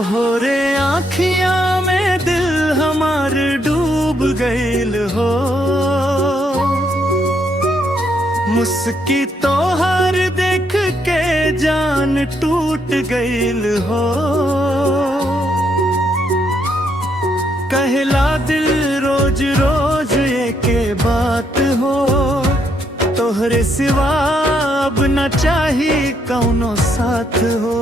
तोहरे आँखिया में दिल हमार डूब गईल हो। मुस्की तोहर देख के जान टूट गईल हो। कहला दिल रोज रोज एके बात हो। तोहरे सिवा अब न चाही कौनो साथ हो।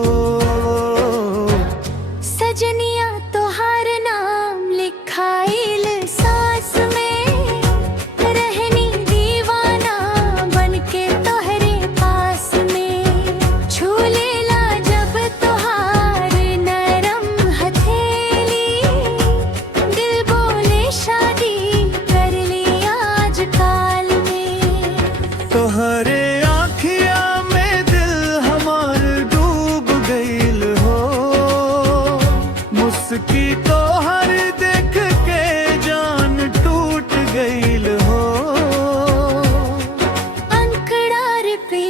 सजनिया तोहार नाम लिखाइल सांस में, रहनी दीवाना बनके तोहरे पास में। छू लेला जब तोहार नरम हथेली, दिल बोले शादी कर ली आज काल में। तोहरे आँखिया में दिल हमार डूब गईल हो। मुस्की तोहर देख के जान टूट गईल हो। अंकड़ार पे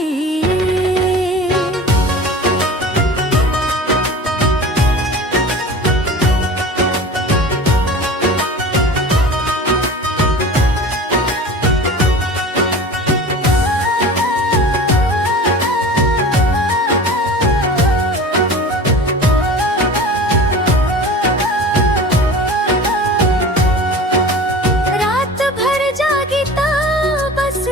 रात भर जागी ता बस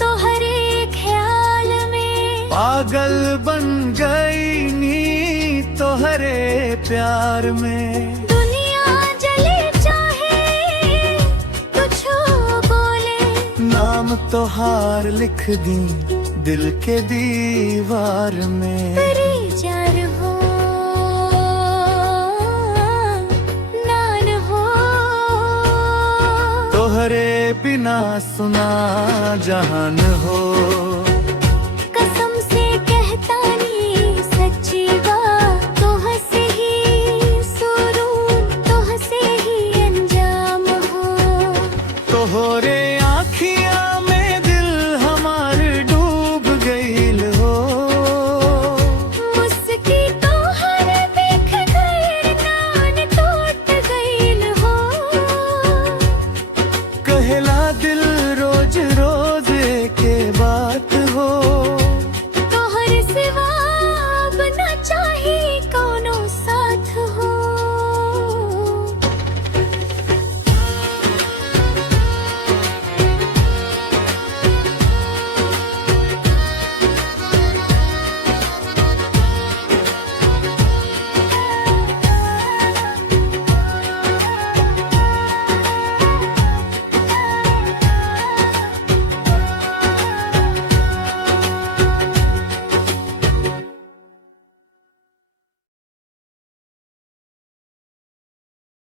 तोहरे ख्याल में। पागल बन गई नी तोहरे प्यार में। दुनिया जले चाहे कुछ बोले, नाम तोहार लिख दी दिल के दीवार में। तेरी जार हो नान हो। तोहरे बिना सुना जहान हो। कसम से कहता नी सच्ची बात, तोह से ही शुरू तोह से ही अंजाम हो। तोहरे